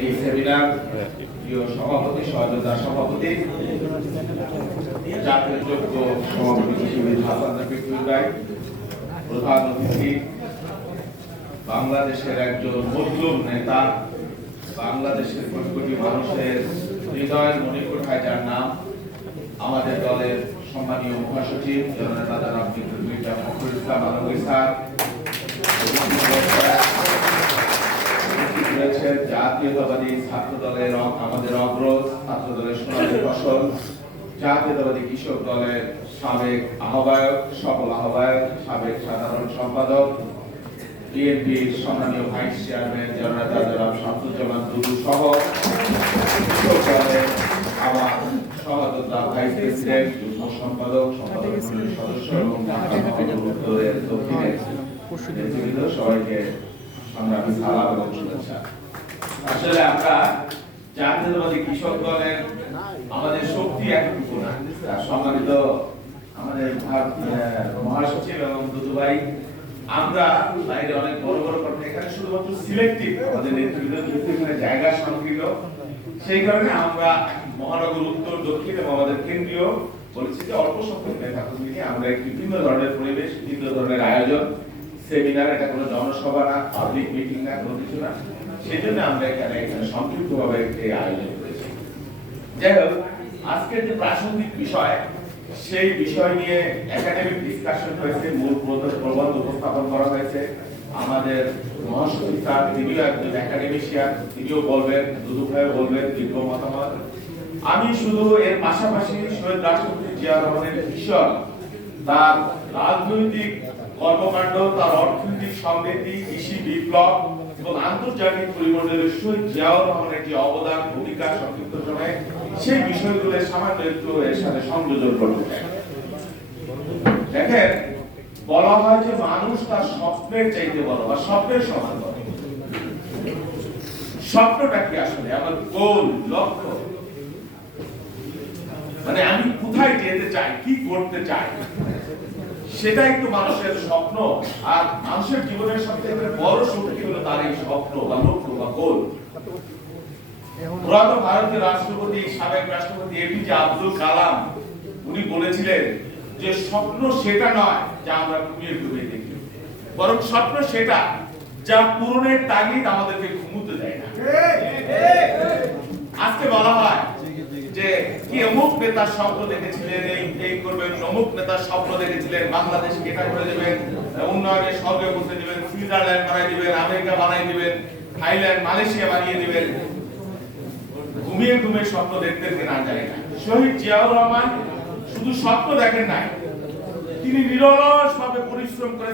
এই সেমিনার প্রিয় সভাপতি সহযোগিতা সভাপতি জাতীয় যোগ্য সভাপতি হিসেবে প্রধান অতিথি, বাংলাদেশের একজন মজলুম নেতা, বাংলাদেশের কোটি মানুষের হৃদয়ের মণিকোঠায় যার নাম, আমাদের দলের সম্মানীয় মহাসচিব জননেতা জনাব মির্জা ফখরুল ইসলাম আলমগীর স্যার রয়েছেন জাতীয়তাবাদী ছাত্র দলের আমাদের অগ্রজ ছাত্র দলের সোনালী ফসল জাতীয়তাবাদী কৃষক দলের সাবেক আহ্বায়ক সকল আহ্বায়ক সাবেক সাধারণ সম্পাদক বিএনপির সম্মানীয় ভাইস চেয়ারম্যান জননেতা জনাব শামসুজ্জামান দুরু সহ আমার সহযোদ্ধা ভাইস প্রেসিডেন্ট যুগ্ম সম্পাদক সম্পাদক সদস্য এবং ঢাকা মহানগর উত্তরের দক্ষিণের সবাইকে সংগ্রামী সালাম এবং আসলে আমরা জাতীয়তাবাদী কৃষক দলের আমাদের শক্তি একটুকু না সম্মানিত আমাদের মহাসচিব এবং দুদুভাই আমরা বাইরে অনেক বড় বড় কথা এখানে শুধুমাত্র সিলেক্টিভ আমাদের নেতৃত্ব এখানে জায়গা সংকীর্ণ। সেই কারণে আমরা মহানগর, উত্তর, দক্ষিণ এবং আমাদের কেন্দ্রীয় বলেছি যে অল্প সংখ্যক নেতা আমরা একটি ভিন্ন ধরনের পরিবেশ, ভিন্ন ধরনের আয়োজন সেমিনার এটা কোনো জনসভা না পাবলিক মিটিং না, কোনো কিছু না। সেই জন্য আমরা এখানে এখানে সংক্ষিপ্তভাবে একটি আয়োজন করেছি। যাই হোক, আজকের যে প্রাসঙ্গিক বিষয়, সেই বিষয় নিয়ে একাডেমিক ডিসকাশন হয়েছে, মূল প্রবন্ধ উপস্থাপন করা হয়েছে। আমাদের মহাসচিব স্যার, তিনিও একজন একাডেমিশিয়ান তিনিও বলবেন, দুদু ভাইও বলবেন দীর্ঘ মতামত। আমি শুধু এর পাশাপাশি শহীদ রাষ্ট্রপতি জিয়া রহমানের ভীষণ তার রাজনৈতিক কর্মকাণ্ড, তার অর্থনৈতিক সমৃদ্ধি কৃষি বিপ্লব এবং আন্তর্জাতিক জিয়াউর রহমানের অবদান, ভূমিকা সংক্ষিপ্ত সময়ে সেই বিষয়গুলো সামান্য একটু এর সাথে সংযোজন করতে দেখেন, বলা হয় যে মানুষ তার স্বপ্নের চাইতে বড় বা স্বপ্নের সমান স্বপ্নটা কি আসলে? আমার গোল লক্ষ্য মানে আমি কোথায় যেতে চাই কি করতে চাই সেটা একটু মানুষের স্বপ্ন। আর মানুষের জীবনের সবচেয়ে বড় শক্তি হলো তার এই স্বপ্ন বা লক্ষ্য বা গোল। ভারতের রাষ্ট্রপতি, সাবেক রাষ্ট্রপতি এপিজে আব্দুল কালাম, উনি বলেছিলেন যে স্বপ্ন সেটা নয় যা আমরা ঘুমিয়ে ঘুমিয়ে দেখি। বরং স্বপ্ন সেটা যা পূরণের তাগিদ আমাদেরকে ঘুমুতে দেয় না আজকে বলা হয় যে কি অমুক নেতার স্বপ্ন দেখেছিলেন, এই এই করবেন অমুক নেতার স্বপ্ন দেখেছিলেন বাংলাদেশ এটা করে দেবেন, উন্নয়নের স্বর্গে বসে দিবেন, সুইজারল্যান্ড বানাই দিবেন, আমেরিকা বানাই দিবেন, থাইল্যান্ড, মালয়েশিয়া বানিয়ে দিবেন। ঘুমিয়ে ঘুমিয়ে স্বপ্ন দেখতেন কিনা জানি না। শহীদ জিয়াউর রহমান শুধু স্বপ্ন দেখেন নাই, তিনি নিরলস ভাবে পরিশ্রম করে